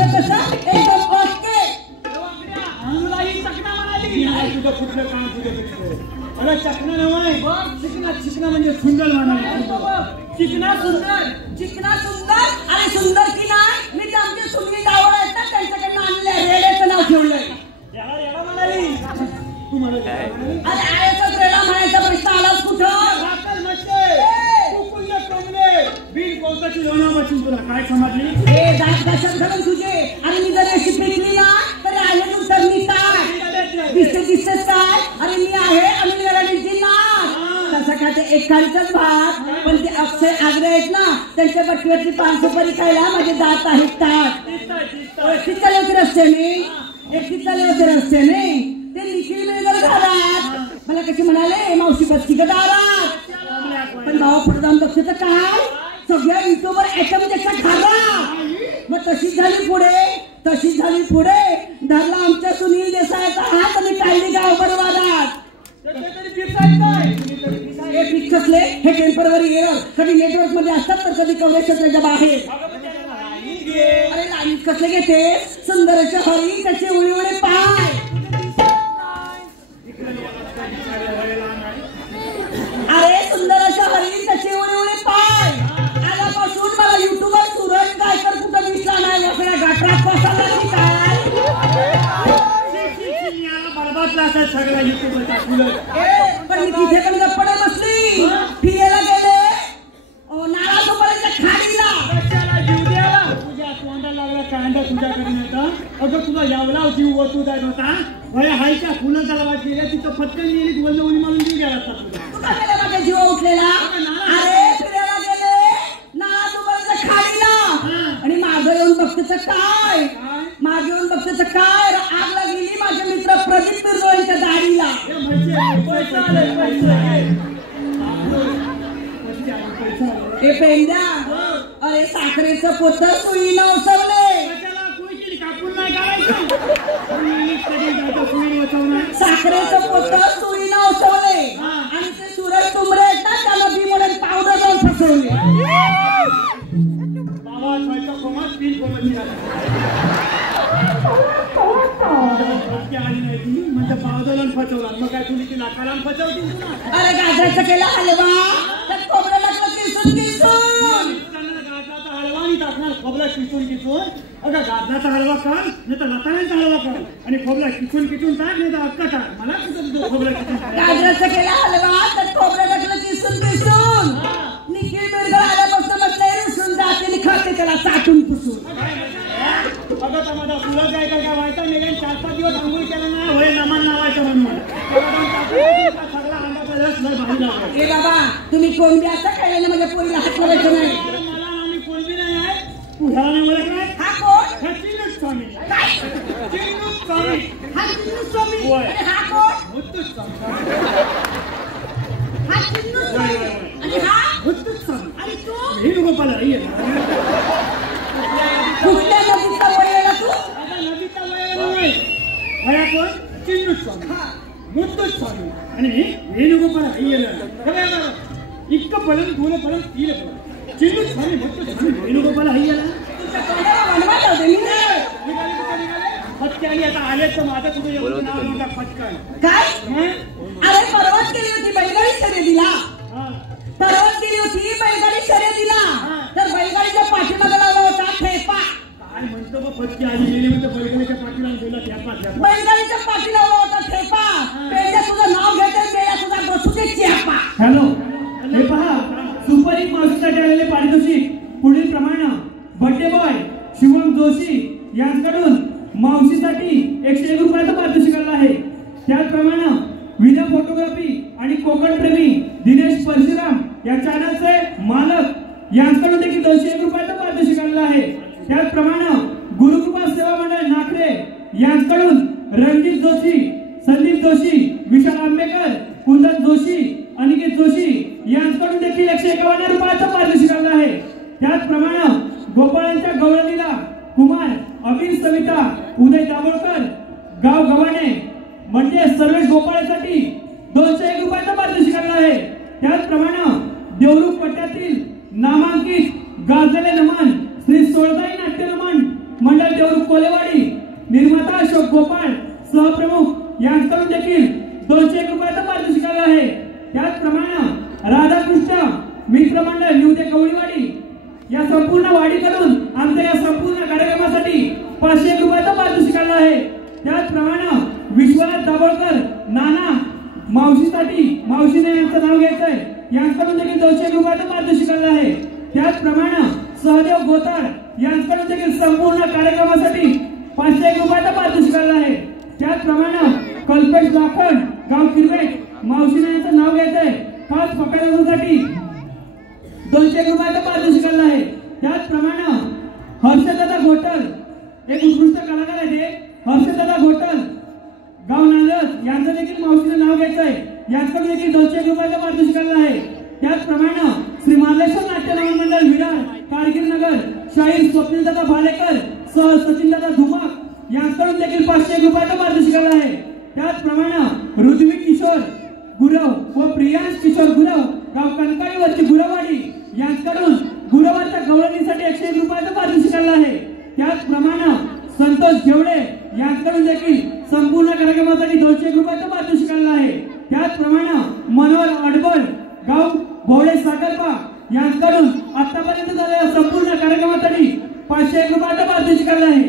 तुझं कसं एकदम ओके. अनुलाही चकना म्हणाली. तुझं कुठलं काम तुझं पिकलं. अरे चकना नव्हे. चिकना चिकना म्हणजे सुंदर म्हणाली. चिकना सुंदर. चिकना सुंदर. अरे सुंदर की नाही मी तर आमचे सुंदरी जावळ आहेत ना त्यांच्याकडनं आणले रेड्याचं नाव ठेवलंय. याला रेडा म्हणाली. तू म्हणाली. अरे आयचं रेडा म्हणायचा प्रश्न आलाच कुठं. राखल नसते. कुकुल्य कमले. बिन कोणताची लोणा बसून तुला काय समजली. हे दात कशात घालून तुझे. अरे मी जर अशी पेटली ना तर आहे तू तर निघतात. दिसतेस काय. अरे मी आहे अनिल गराडीची नाच. तसं काय ते एकांचाच भात पण ते अक्षय आग्रे आहेत ना त्यांच्या बटव्यातली पान सुपारी खायला माझे दात आहेत ताट. एकटीच चालले होते रस्त्याने. एकटीच चालले होते रस्त्याने. ते निखिल मिळगर घरात मला कशी म्हणाले मावशी बसती का दारात. पण भावा पुढे जाऊन बघते तर काय सगळ्या युट्यूबवर ऍटमच्या घाला. मग तशीच झाली पुढे धरला आमच्या सुनील देसाईचा हात आणि काढली गावभर वादात. हे पीक कसले हे टेम्पररी एरर कधी नेटवर्क मध्ये असतात तर कधी कवरेज क्षेत्राच्या बाहेर. अरे लाईन कसले घेते सुंदरच्या हरी त्याचे उळे उळे पाय. अरे सुंदरच्या हरी त्याचे उळे उळे पाय. आल्यापासून मला युट्यूबवर सूरज गायकर कुठं दिसला नाही. सगळ्या गाठरात बसायला की काय. सगळ्या युट्यूबवर पण मी तिथे पण गप्पा बसली. फिरायला गेले नाराजोपर्यंत खाडीला. तुझ्या तोंडाला लागला कांदा तुझ्याकडे नव्हता. अगं तुला यावला जीव वतू जात होता. वया हायच्या फुलं जलावात गेल्या तिथं फटकन गेली वल्ल उडी मारून जीव गेला तुझा गेला माझ्या जीवा उठलेला. अरे फिरायला गेले नाराजोपर्यंत खाडीला आणि मागं येऊन बघतेच काय. मागे येऊन बघतेच काय आग लागली माझे मित्र प्रदीप बिरजोळीच्या दाढीला. हे पेंड्या अरे साखरेचं पोतं सुईनं उसवले. साखरेचं पोतं सुईनं उसवले आणि ते सूरज तुंबरे आहेत ना त्याला बी म्हणून पावडर लावून फसवले. म्हणजे पावदलन फसवला मग काय तुम्ही ती लाखाला फसवती. अरे गाजराचं केला हलवा त्यात खोबरं लागलं किसून गाजराचा हलवा आणि टाकणार खोबरा किसून. अगं गाजराचा हलवा कर नाही तर लताळ्यांचा हलवा कर आणि खोबरा किसून टाक नाही तर अक्का टाक. मला कुठं खोबरा किसून. गाजराचं केला हलवा त्यात खोबरं टाकलं किसून. निखिल बिरगर आल्यापासून बसले रुसून जाते खाते त्याला चाटून पुसून. अगं माझा तुला काय काय व्हायचा मेले 4-5 दिवस आंघोळ केला ना होय नमान लावायचं म्हणून सगळा अंगाचा रस लय भारी लागला. ए बाबा तुम्ही कोणबी असं खायला माझ्या पोरीला हात लावायचं नाही. मला आम्ही कोणबी नाही आहे. तू ह्याला नाही बोलत काय. हा कोण. हा चिन्नूच स्वामी. चिन्नूच स्वामी. हा चिन्नूच स्वामी. अरे हा कोण. मुत्तूच स्वामी. हा चिन्नूच स्वामी आणि हा मुत्तूच स्वामी. आणि तू हे गोपाला ये कुठल्या नदीचा वळला तू. आता नदीचा वळला नाही. वया कोण चिन्नूच स्वामी. मुत्तूच स्वामी आणि वेणुगोपाला अय्यर. इतकं पळून दोन पळून तीन पळून चिन्नूच स्वामी मुत्तूच स्वामी वेणुगोपाला अय्यर. तुझ्या तोंडाला वनवायला होते मी फटके आणि आता आले तर माझं तुझं एवढं नाव नव्हता फटकन काय. अरे परवाच केली होती बैलगाडी शर्यतीला. परवाच केली होती बैलगाडी शर्यतीला तर बैलगाडीच्या पाठीमागे लावला होता ठेपा. काय म्हणतो मग फटके आली गेली म्हणतो बैलगाडीच्या पाठीला गेला ठेपा. बैलगाडीच्या पाठी लावला होता ठेपा. पेंड्या तुझं नाव घेते मेला तुझा बसू दे चेपा. हॅलो हे पहा सुपर हिट मावशीसाठी आलेले पारितोषिक पुढील प्रमाणे बर्थडे बॉय शिवम जोशी यांच्याकडून मावशीसाठी 101 रुपयाचं पारितोषिक आलं आहे. त्याचप्रमाणे विना फोटोग्राफी आणि कोकण प्रेमी दिनेश परशुराम या चॅनलचे मालक यांच्याकडून देखील 201 रुपयाचं पारितोषिक आलं आहे. त्याचप्रमाणे गुरुकृपा सेवा मंडळ नाखरे यांच्याकडून रणजित जोशी, संदीप जोशी, विशाल आंबेकर, कुंदन जोशी, अनिकेत जोशी यांच्याकडून देखील 151 रुपयाचं पारितोषिक आलं आहे. त्याचप्रमाणे गोपाळांच्या गवळणीला कुमार अभिन सविता उदय दाभोळकर गाव गव्हाणे म्हणजे सर्वेश गोपाळासाठी 201 रुपयाचं पारितोषिक आलं आहे. त्याचप्रमाणे देवरुख पट्ट्यातील नामांकित गाजलेले नमन श्री सोळदाई नाट्य नमन मंडळ देवरुख यांच्याकडून देखील 201 रुपयाचं पारितोषिक आलं आहे. त्याचप्रमाणे राधाकृष्ण मित्र मंडळ न्यू ते कवळीवाडी या संपूर्ण वाडीकडून आमच्या या संपूर्ण कार्यक्रमासाठी 501 रुपयाचं पारितोषिक आलं आहे. त्याचप्रमाणे विश्वनाथ दाभोळकर नाना मावशीसाठी मावशीने यांचं नाव घ्यायचंय यांच्याकडून देखील 201 रुपयाचं पारितोषिक आलं आहे. त्याचप्रमाणे सहदेव गोताड यांच्याकडून देखील संपूर्ण कार्यक्रमासाठी 501 रुपयाचं पारितोषिक आलं आहे. त्याचप्रमाणे कल्पेश लाखन गाव किरमेट मावशीने यांचं नाव घ्यायचंय खास पकडण्यासाठी 201 रुपयाचं पारितोषिक आलं आहे. त्याचप्रमाणे हर्षदादा घोटल एक उत्कृष्ट कलाकार आहे ते हर्षदादा घोटल गाव नांदस यांचं देखील मावशीने नाव घ्यायचंय यांच्याकडून देखील 201 रुपयाचं पारितोषिक आलं आहे. त्याचप्रमाणे श्री मार्लेश्वर नाट्य मंडळ विरार कारगिल नगर शाहीर स्वप्नीलदादा भालेकर सह सचिनदादा धुमाक यांच्याकडून देखील 501 रुपयाचं पारितोषिक आलं आहे. त्याचप्रमाणे ऋत्विक किशोर गुरव व प्रियांश किशोर गुरव गाव कणकाळीवरची गुरवाडी यांच्याकडून गुरवाच्या गवळणीसाठी 101 रुपयाचं पारितोषिक आलं आहे. त्याचप्रमाणे संतोष घेवडे यांच्याकडून देखील संपूर्ण कार्यक्रमासाठी 201 रुपयाचं पारितोषिक आलं आहे. त्याचप्रमाणे मनोहर अडबळ गाव भोवळे सागरपा यांच्याकडून आतापर्यंत झालेल्या संपूर्ण कार्यक्रमासाठी 501 रुपयाचं पारितोषिक आलं आहे.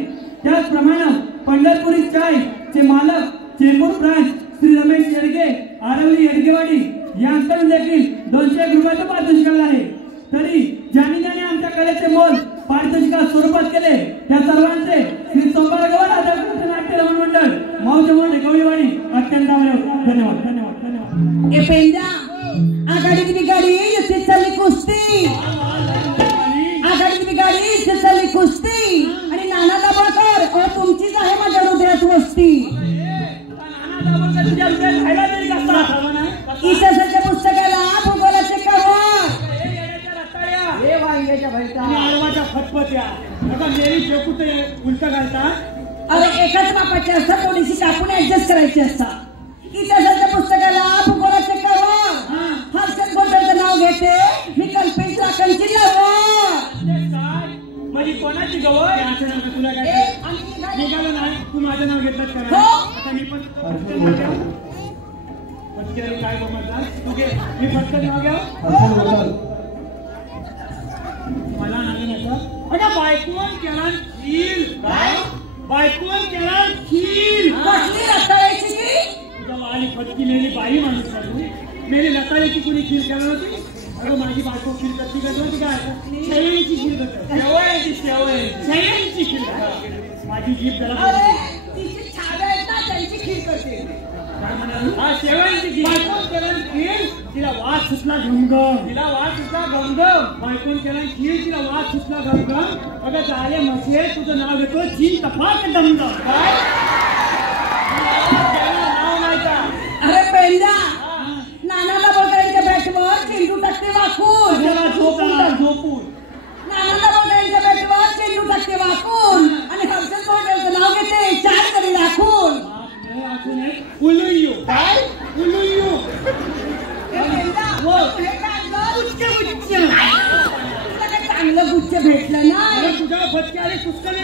त्याचप्रमाणे पंढरपुरी चाय चे मालक चेंबूर ब्रांच श्री रमेश येडगे आरवली येडगेवाडी यांच्याकडून देखील 201 रुपयाचं पारितोषिक आलं आहे. तरी ज्यांनी आमच्या कलेचे मोल पारितोषिका स्वरूपात केले त्या सर्वांचे श्री सोमवारगड राधाकृष्ण नाट्य मंडळ मौजमोंडे गवळीवाडी अत्यंत धन्यवाद धन्यवाद धन्यवाद. ए पेंजा आघाडीत बिगाडी इथे चालली कुस्ती आघाडीत बिगाडी इथे चालली कुस्ती आणि नाना दाभोळकर तुमचीच आहे माझ्या हृदयात वस्ती. इतिहासाच्या पुस्तकाला भूगोलाचे कवर फटफट्या मेरी चोकूट उलट घालतात. अरे एकाच मापाचे असतात थोडीशी कापून ऍडजस्ट करायची असतात. इतिहासाच्या पुस्तकाला भूगोलाचे कवर हर्षद गोटलचं नाव घेते मी कल्पेश लाखांची माझी कोणाची गवळ तुला काय निघालं नाही तू माझं नाव घेतलं का आता मी पण काय बघतात मी फक्त नाव घ्या मला नाही अगं बायकोन केला खील बायकोन केला खील तुझ्या वाली फटकिलेली बाई माणूस झाली मेरी लताळीची कुणी खील केली होती. अगं माझी बायको खील करती करत होती काय शेवळीची खील करत शेवळीची खील माझी जीभ जरा त्यांची खीर करते शेवळीची खील तिला वाद सुटला घमघम बायकोन केला खील तिला वाद सुटला घमघम. अगं झाले म्हटले तुझं नाव घेतो चीन तपाक दमदम काय नाव नाही का. अरे पेंजा नाना दाभोळकरांच्या बॅटवर चेंडू टाकते वाकून झोपून नाना दाभोळकरांच्या बॅटवर चेंडू टाकते वाकून आणि हर्षद गोटलचं नाव घेते 4 तरी राखून. उलुयू काय उलुयू चांगलं गुच्छ भेटलं ना तुझ्या फटके आले पुष्कळ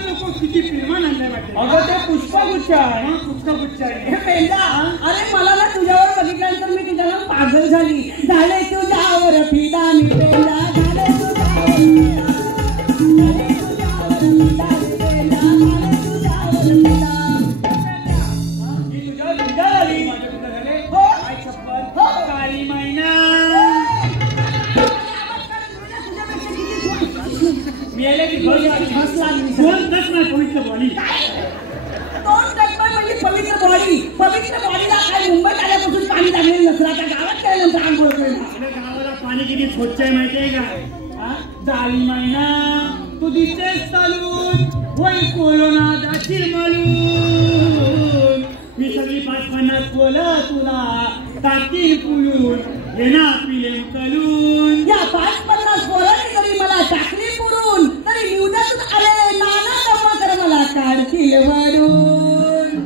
नको किती प्रेमान आणलंय वाटतं. अगं ते पुष्पगुच्छ आहे पुष्पगुच्छ आहे. अरे मला ना तुझ्यावर बघितल्यानंतर मी तुझ्याला पागल झाली झाले तुझ्यावर फिदा मी पेंदा झाले तुझ्यावर काळी मैना पवित्र बॉडी पवित्र बॉडीला काय मुंबईत आल्यापासून पाणी लागलेलं नसलं आता गावात केल्यानंतर आंघोळ केलं. गावाला पाणी किती स्वच्छ आहे माहितीये का. जाळी महिना तू दिसतेस चालून वय कोरोना जाशील मालून मी सगळी 5-50 बोला तुला टाकील पुलून येणा पिले कलून या 5-50 पोरांनी जरी मला टाकली पुरून तरी निवडातून आले नाना दाभोळकर मला काढतील वरून.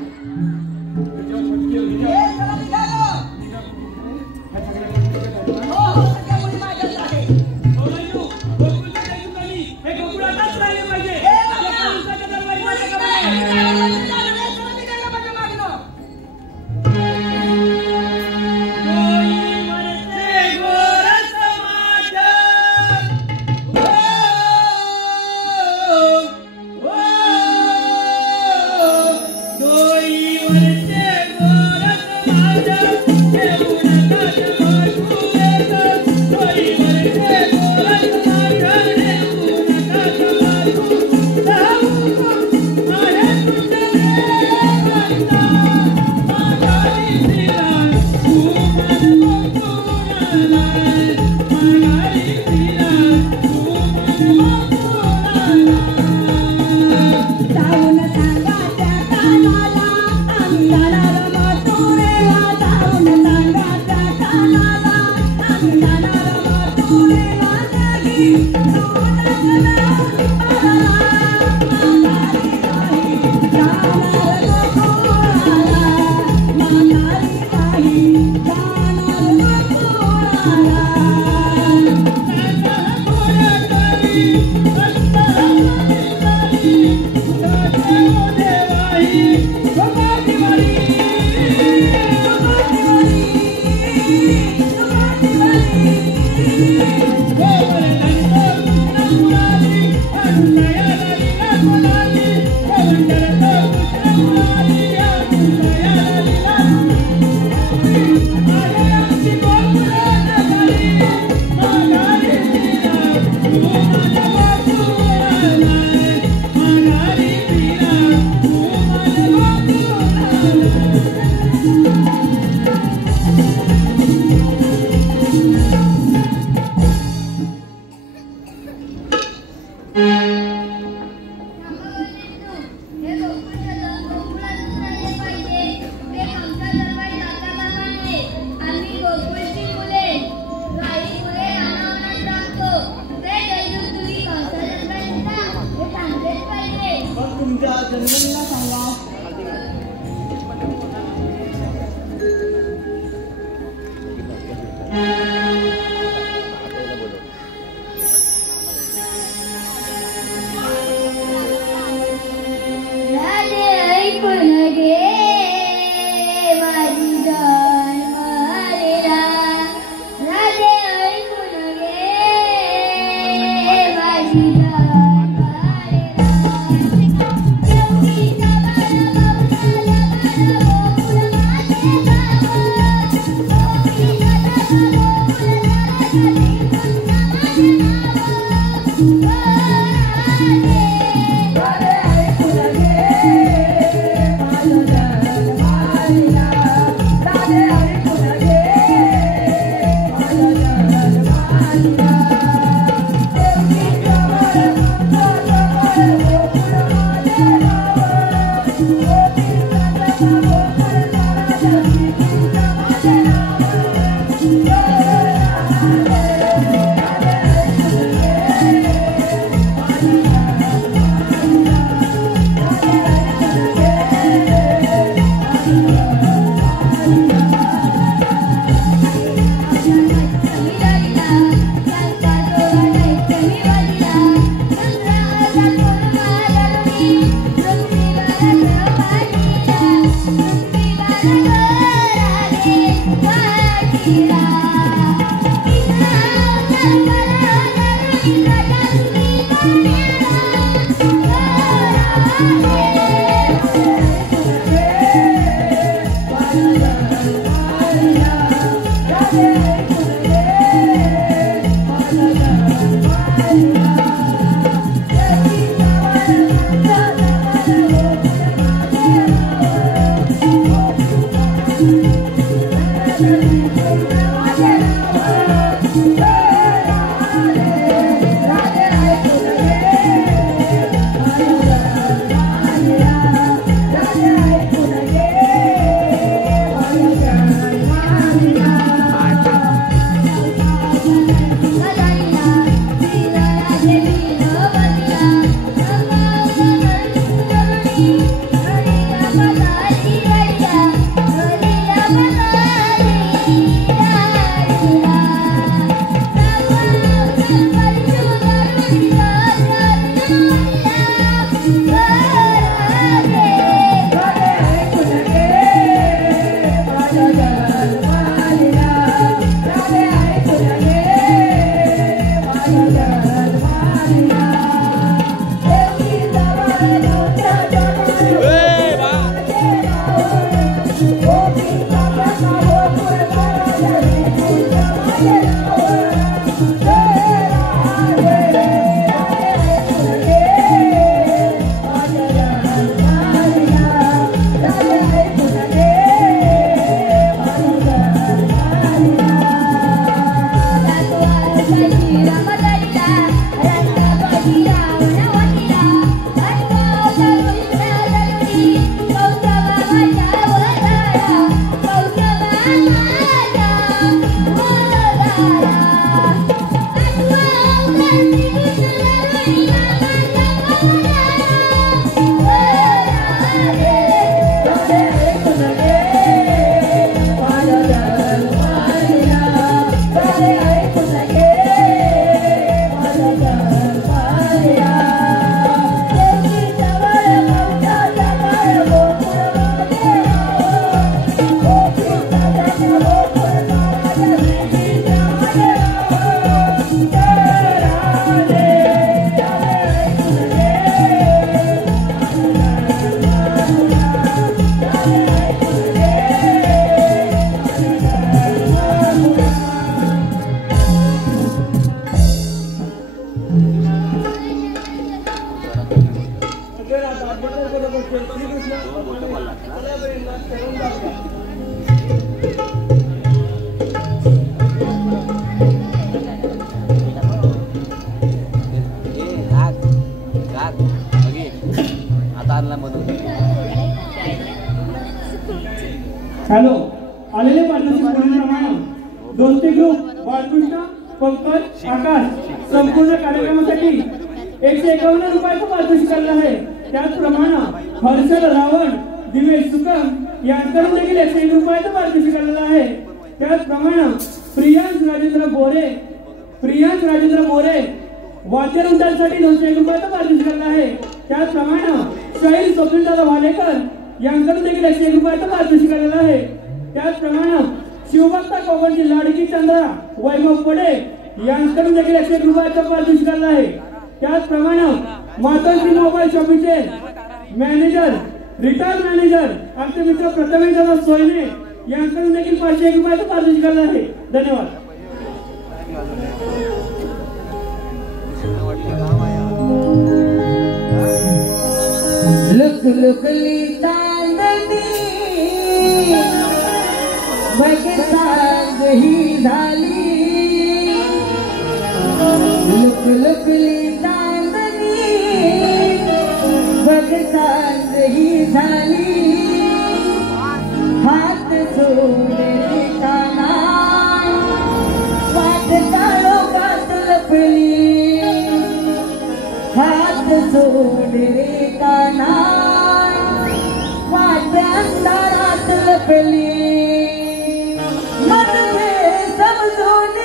Thank you. हॅलो आलेले पार्टनरशिप प्रमाणे 2 ग्रुप बाळकृष्ण पंकज आकाश संपूर्ण कार्यक्रमासाठी 151 रुपयाचं पारितोषिक आलेलं आहे। त्याचप्रमाणे हर्षल रावण दिवेश सुकम यांच्याकडून देखील 101 रुपयाचं पारितोषिक आलेलं आहे। त्याचप्रमाणे प्रियांश राजेंद्र मोरे वाद्यवृंदासाठी 201 रुपयाचं पारितोषिक आलेलं आहे। त्याचप्रमाणे शहीद स्वप्नीलदादा वालेकर यांच्याकडून देखील 101 रुपयाचं पारितोषिक आलेलं आहे। त्याचप्रमाणे शिवभक्त कोकणची लाडकी चंद्रा वैभव पडे यांच्याकडून देखील 101 रुपयाचं पारितोषिक आलेलं आहे। त्याचप्रमाणे मातोश्री मोबाईल शॉपीचे रिटायर्ड मॅनेजर आमचे मित्र प्रथमेशदादा सोयने यांच्याकडून देखील 501 रुपयाचं पारितोषिक आलेलं आहे। धन्यवाद। लुकलुकली चांदणी बघ सांग ही झाली लुकलुकली चांदणी बघ सांग ही झाली हात सोडले काना वाट काळोखात लपली हात सोडले काना वाट अंधारात लपली मन घे समजून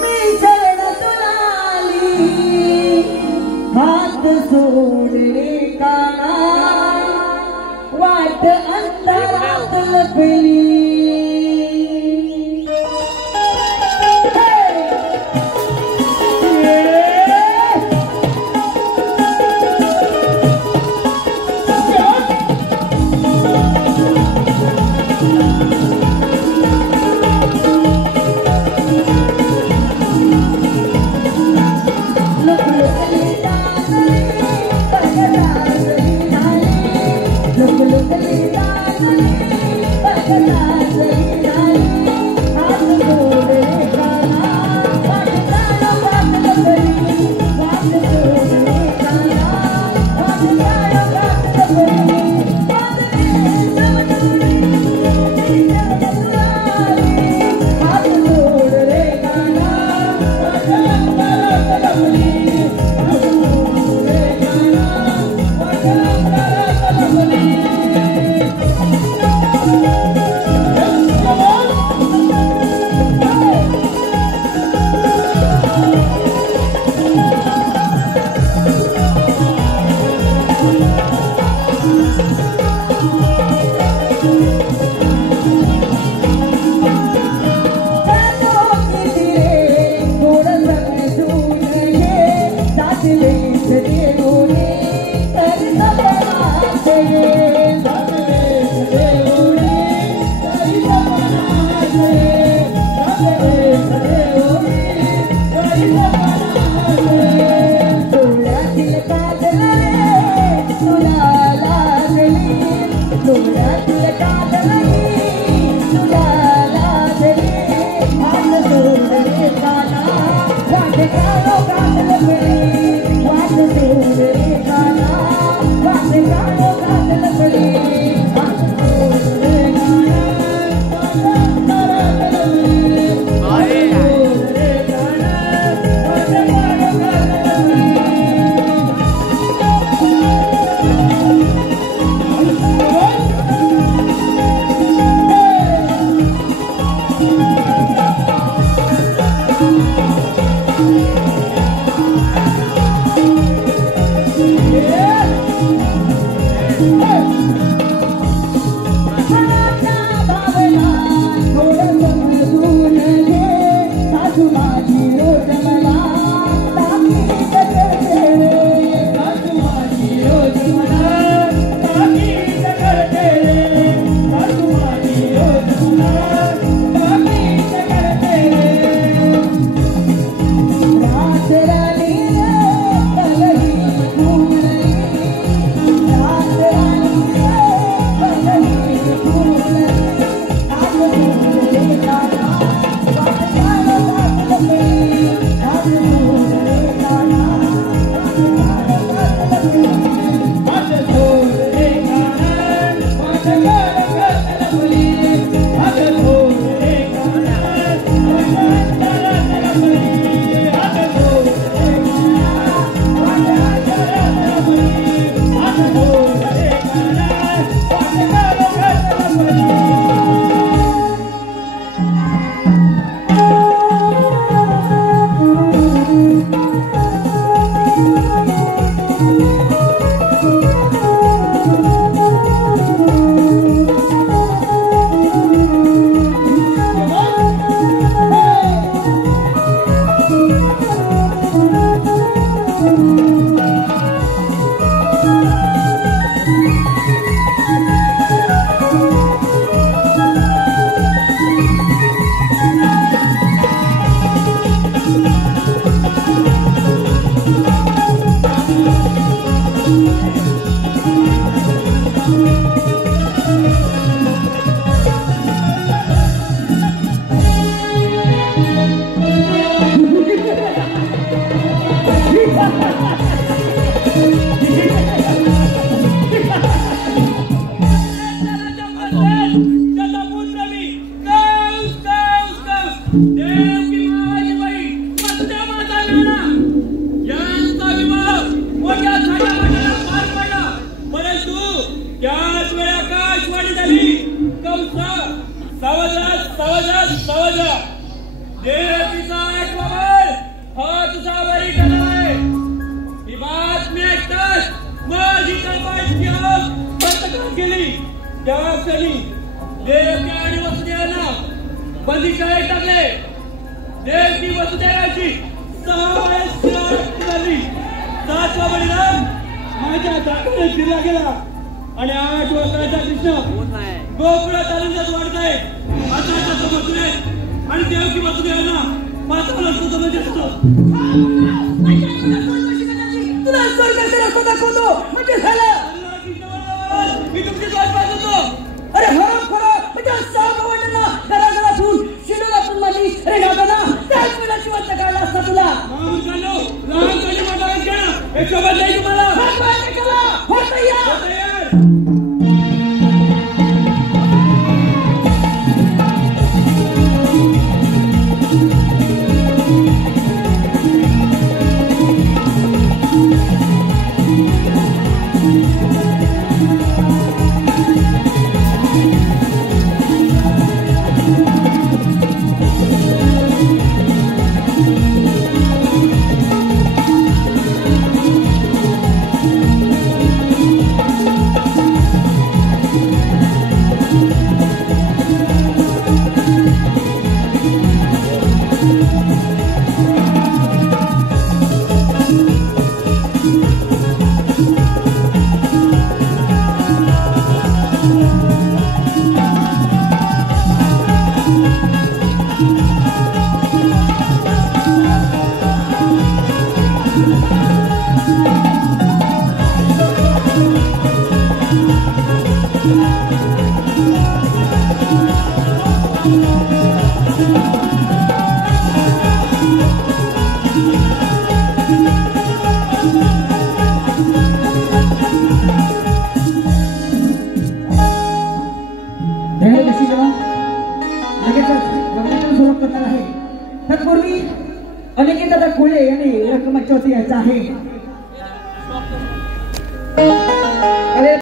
मी शरण तुला आली हात सोडले काना वाट अंधारात लपली Look, तत्पूर्वी अनिकेत दादा कोळे यांनी रंगमंचावरती यायचं आहे.